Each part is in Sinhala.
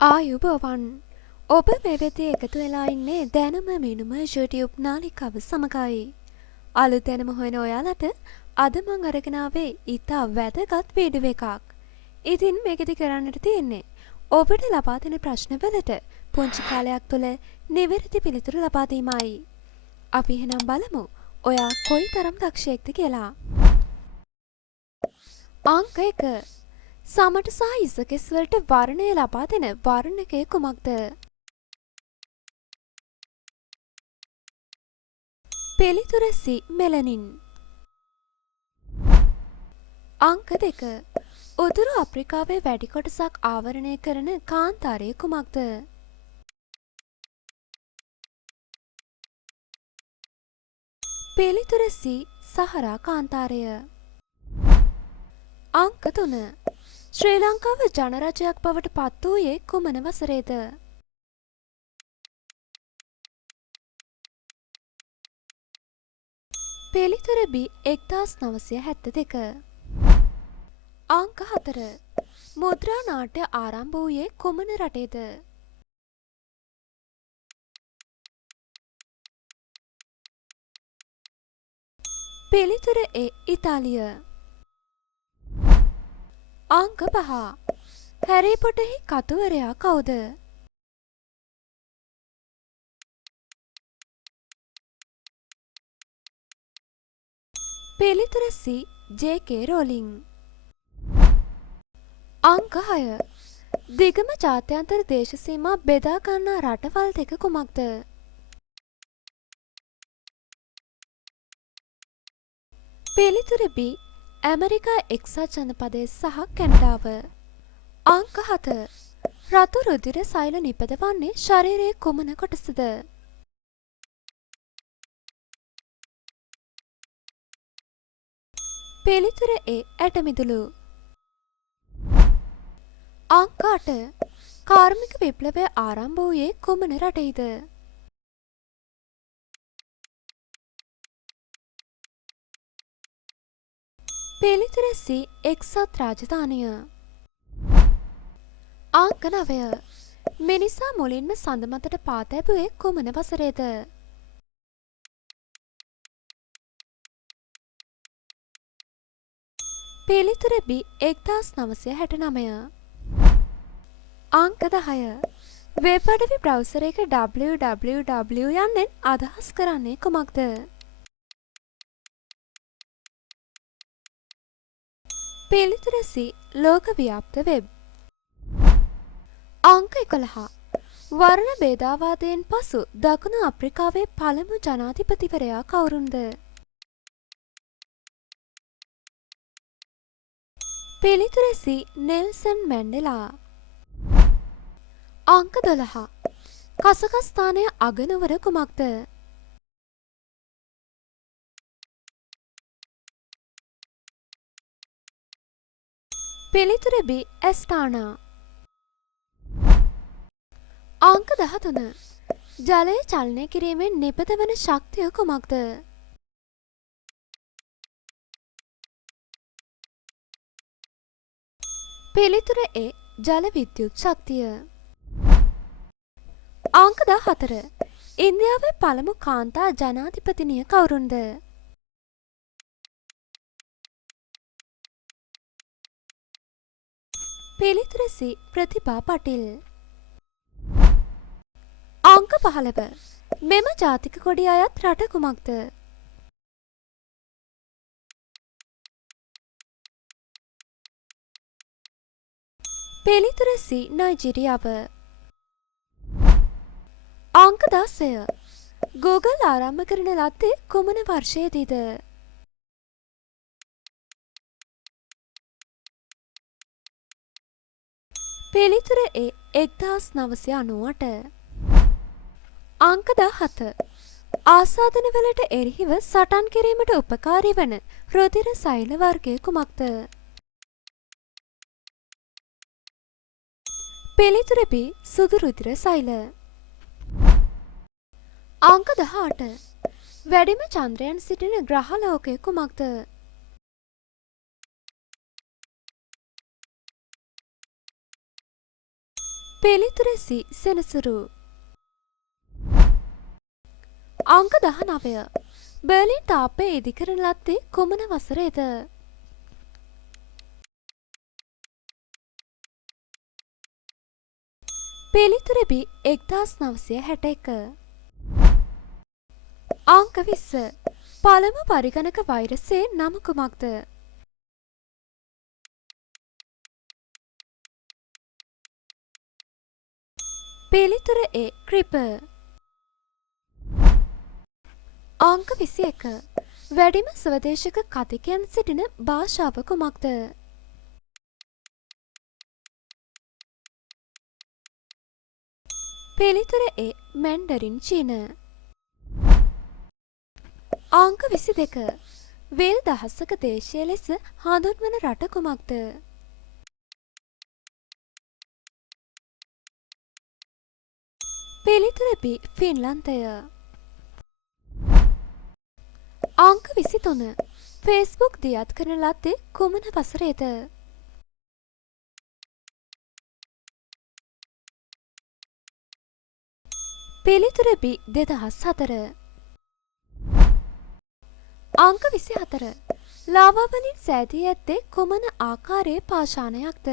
ආයුබෝවන් ඔබ මේ වෙතේ එකතු වෙලා ඉන්නේ දැනුම මිනුම YouTube නාලිකාව සමගයි. අලුත් දැනුම හොයන ඔයාලට අද මං අරගෙන ආවේ ඉතා වැදගත් වීඩියෝ එකක්. ඉතින් මේකෙදි කරන්නට තියෙන්නේ ඔබට ලබා දෙන ප්‍රශ්නවලට පුංචි කාලයක් තුළ නිවැරදි පිළිතුරු ලබා දීමයි. අපි එහෙනම් බලමු ඔයා කොයිතරම් දක්ෂයෙක්ද කියලා. අංක 1. සමට සහ ඉසකෙස් වලට වර්ණය ලබා දෙන වර්ණකය කුමක්ද? පිළිතුර C. මෙලනින්. අංක 2. උතුරු අප්‍රිකාවේ වැඩි කොටසක් ආවරණය කරන කාන්තාරය කුමක්ද? පිළිතුර C. සහරා කාන්තාරය. අංක 3. ශ්‍රී ලංකාව ජනරජයක් බවට පත් වූයේ කුමන වසරේද? පිළිතුර B. 1972. අංක 4. මුද්‍රා නාට්‍ය ආරම්භ වූයේ කුමන රටේද? පිළිතුර A. ඉතාලිය. අංක 5. හැරී පොටර්හි කතුවරයා කවුද? පිළිතුර C. J.K. රෝලින්. අංක 6. දිගම ජාත්‍යන්තර දේශ සීමා බෙදා ගන්නා රටවල් දෙක කුමක්ද? පිළිතුර B. ඇමරිකා එක්සත් ජනපදය සහ කැනඩාව. අංක 7. රතු රුධිර සෛල නිපදවන්නේ ශරීරයේ කුමන කොටසද? පිළිතුර A. ඇටමිදුළු. අංක 8. කාර්මික විප්ලවය ආරම්භ වූයේ කුමන රටේද? පිළිතුර C. එක්සත් රාජධානිය. අංක 9. මිනිසා මුලින්ම සඳ මතට පා තැබුවේ කුමන වසරේද? පිළිතුර B. 1969. අංක 10. වෙබ් අඩවි බ්‍රවුසර් එක www යන්නෙන් අදහස් කරන්නේ කුමක්ද? පිළිතුර C. ලෝක ව්‍යාප්ත වෙබ්. අංක 11. වර්ණ භේදවාදයෙන් පසු දකුණු අප්‍රිකාවේ පළමු ජනාධිපතිවරයා කවුරුන්ද? පිළිතුර C. Nelson Mandela. අංක 12. කසකස්ථානය අගනුවර කුමක්ද? පිළිතුර B. ඇස්ටානා. අංක 13. ජලය චලනය කිරීමෙන් නිපදවන ශක්තිය කුමක්ද? පිළිතුර A. ජල විද්‍යුත් ශක්තිය. අංක 14. ඉන්දියාවේ පළමු කාන්තා ජනාධිපතිනිය කවුරුන්ද? පිළිතුර C. ප්‍රතිභා පටිල්. අංක 15. මෙම ජාතික කොඩිය අයත් රට කුමක්ද? පිළිතුර C. නයිජීරියාව. අංක 16. Google ආරම්භ කරන ලද්දේ කුමන වර්ෂයේදීද? පිළිතුර A. 1998. අංක 17. ආසාදනවලට එරෙහිව සටන් කිරීමට උපකාරී වන රුධිර සෛල වර්ගය කුමක්ද? පිළිතුර B. සුදු රුධිර සෛල. අංක 18. වැඩිම චන්ද්‍රයන් සිටින ග්‍රහලෝකය කුමක්ද? පිළිතුරසි සෙනසුරු. අංක 19. බර්ලින් තාප්පය ඉදිකරන ලද්දේ කුමන වසරේද? පිළිතුර B 1961. අංක 20. පළමු පරිගණක වෛරසයේ නම කුමක්ද? පිළිතුර A ක්‍රිපර්. අංක 21. වැඩිම ස්වදේශික කතිකයන් සිටින භාෂාව කුමක්ද? පිළිතුර A මැන්ඩරින් චීන. අංක 22. වේල් දහසක දේශය ලෙස හඳුන්වන රට කුමක්ද? පිළිතුර B ෆින්ලන්තය. අංක 23. ෆේස්බුක් දියත් කරන ලද්දේ කුමන වසරේද? පිළිතුර B 2004. අංක 24. ලාවා වලින් සෑදී ඇත්තේ කුමන ආකාරයේ පාෂාණයක්ද?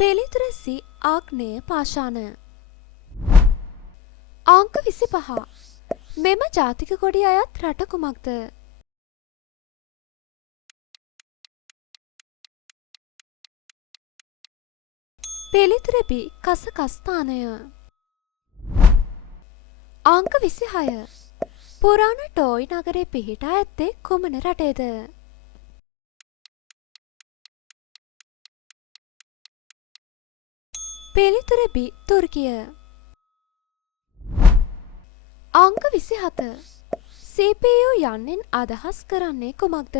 පිළිතුර C ආග්නේය පාෂාණ. අංක 25. මෙම ජාතික කොඩිය අයත් රට කුමක්ද? පිළිතුර B කසකස්ථානය. අංක 26. පුරාණ ටෝයි නගරේ පිහිටා ඇත්තේ කුමන රටේද? පිළිතුර B තුර්කිය. අංක 27. CPU යන්නෙන් අදහස් කරන්නේ කුමක්ද?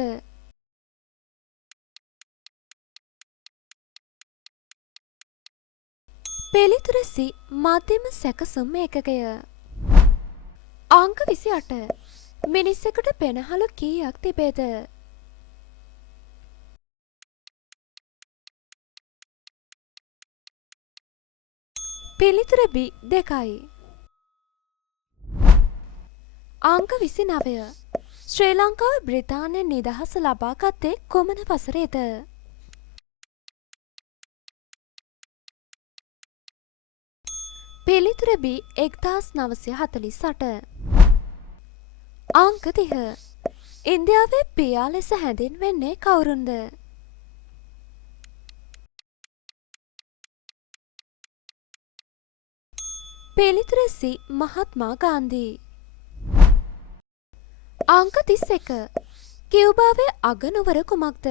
පිළිතුර C මධ්‍යම සැකසුම් ඒකකය. අංක 28. මිනිසෙකුට පෙනහළු කීයක් තිබේද? පිළිතුර B 2යි. අංක 29. ශ්‍රී ලංකාව බ්‍රිතාන්‍යයෙන් නිදහස ලබා ගත්තේ කුමන වසරේද? පිළිතුර B 1948. අංක 30. ඉන්දියාවේ පියා ලෙස හැඳින්වෙන්නේ කවුරුන්ද? පිළිතුර C මහත්මා ගාන්ධී. අංක 31. කියුබාවේ අගනුවර කුමක්ද?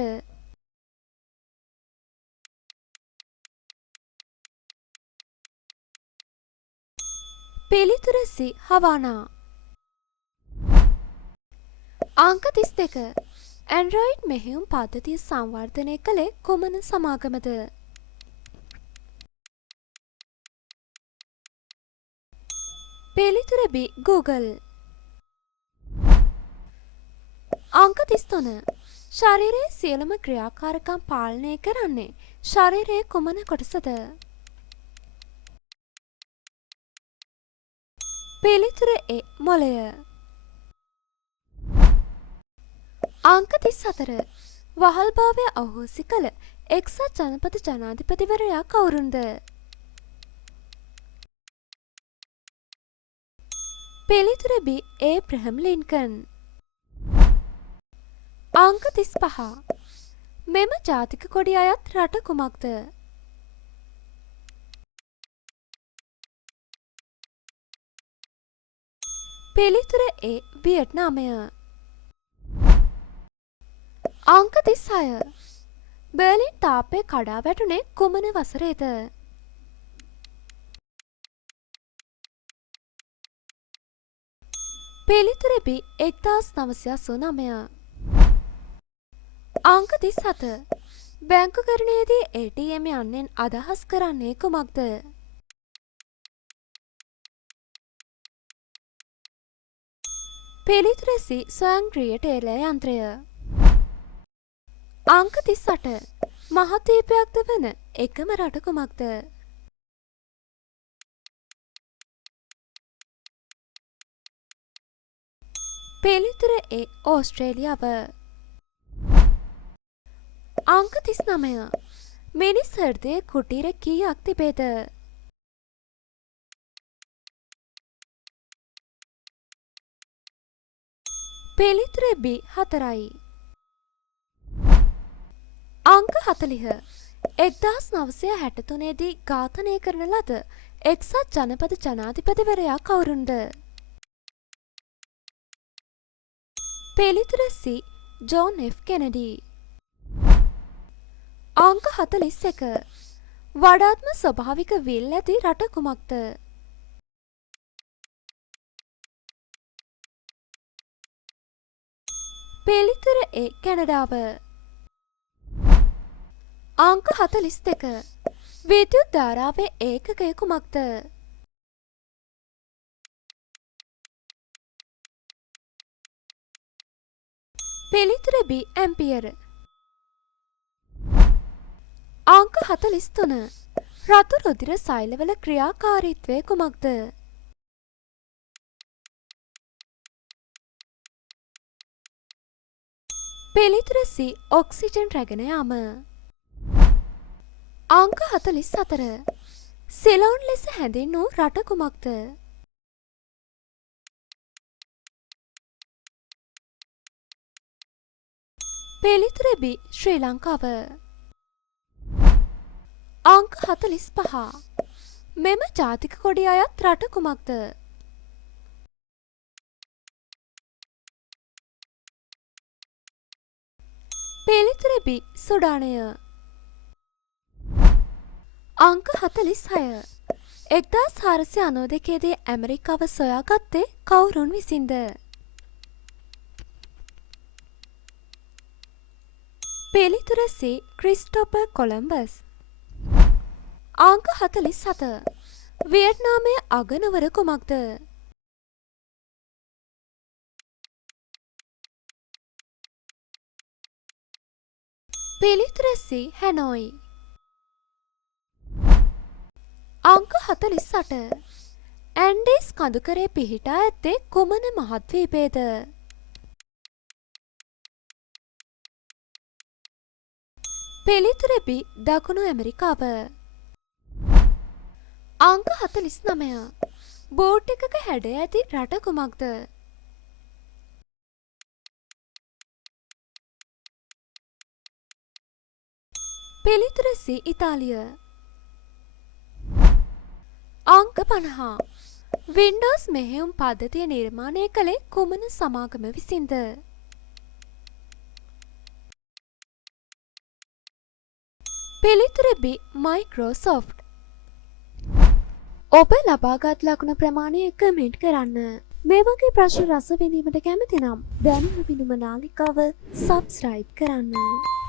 පිළිතුර C හවානා. අංක 32. ඇන්ඩ්‍රොයිඩ් මෙහෙයුම් පද්ධතිය සංවර්ධනය කළේ කුමන සමාගමද? පිළිතුර B Google. අංක 33. ශරීරයේ සියලුම ක්‍රියාකාරකම් පාලනය කරන්නේ ශරීරයේ කුමන කොටසද? පිළිතුර A මොළය. අංක 34. වහල්භාවය අහෝසි කළ එක්සත් ජනපද ජනාධිපතිවරයා කවුරුන්ද? පිළිතුර B ඒබ්‍රහම් ලින්කන්. අංක 35. මෙම ජාතික කොඩිය අයත් රට කුමක්ද? පිළිතුර A වියට්නාමය. අංක 36. බර්ලින් තාප්පය කඩා වැටුනේ කුමන වසරේද? පිළිතුර B 1989. අංක 37. බැංකුකරණයේදී ATM යන්නෙන් අදහස් කරන්නේ කුමක්ද? පිළිතුර C ස්වයංක්‍රීය ටෙලර් යන්ත්‍රය. අංක 38 මහද්වීපයක්ද වන එකම රට කුමක්ද? පිළිතුර A ඕස්ට්‍රේලියාව. අංක 39 මිනිස් හෘදයේ කුටීර කීයක් තිබේද? පිළිතුර B 4යි. අංක 40 1963 දී ඝාතනය කරන ලද එක්සත් ජනපද ජනාධිපතිවරයා කවුරුන්ද? පිළිතුර C ජෝන් F කෙනඩි. අංක 41 වඩාත්ම ස්වභාවික විල් ඇති රට කුමක්ද? පිළිතුර A කැනඩාව. අංක 42 විද්‍යුත් ධාරාවේ ඒකකය කුමක්ද? පිළිතුර B ඇම්පියර. අංක 43 රතු රුධිර සෛලවල ක්‍රියාකාරීත්වය කුමක්ද? පිළිතුර C ඔක්සිජන් රැගෙන යාම. අංක 44 සිලෝන් ලෙස හැඳින්වූ රට කුමක්ද? පිළිතුර B ශ්‍රී ලංකාව. අංක 45 මෙම ජාතික කොඩිය අයත් රට කුමක්ද? පිළිතුර B සුඩානය. අංක 46 1492 දී ඇමරිකාව සොයාගත්තේ කවුරුන් විසින්ද? පිළිතුර C ක්‍රිස්ටෝපර් කොලම්බස්. අංක 47 වියට්නාමයේ අගනුවර කුමක්ද? පිළිතුර C හැනෝයි. අංක 48 ඇන්ඩීස් කඳුකරේ පිහිටා ඇත්තේ කුමන මහද්වීපයේද? පිළිතුර B දකුණු ඇමරිකාව. අංක 49 බෝට් එකක හැඩය ඇති රට කුමක්ද? පිළිතුර C ඉතාලිය. අංක 50 වින්ඩෝස් මෙහෙයුම් පද්ධතිය නිර්මාණය කළේ කුමන සමාගම විසින්ද? පිළිතුර B මයික්‍රෝසොෆ්ට්. ඔබ ලබාගත් ලකුණු ප්‍රමාණය කමෙන්ට් කරන්න. මේ වගේ ප්‍රශ්න රස විඳීමට කැමති නම් දැනුම විඳුම නාලිකාව සබ්ස්ක්‍රයිබ් කරන්න.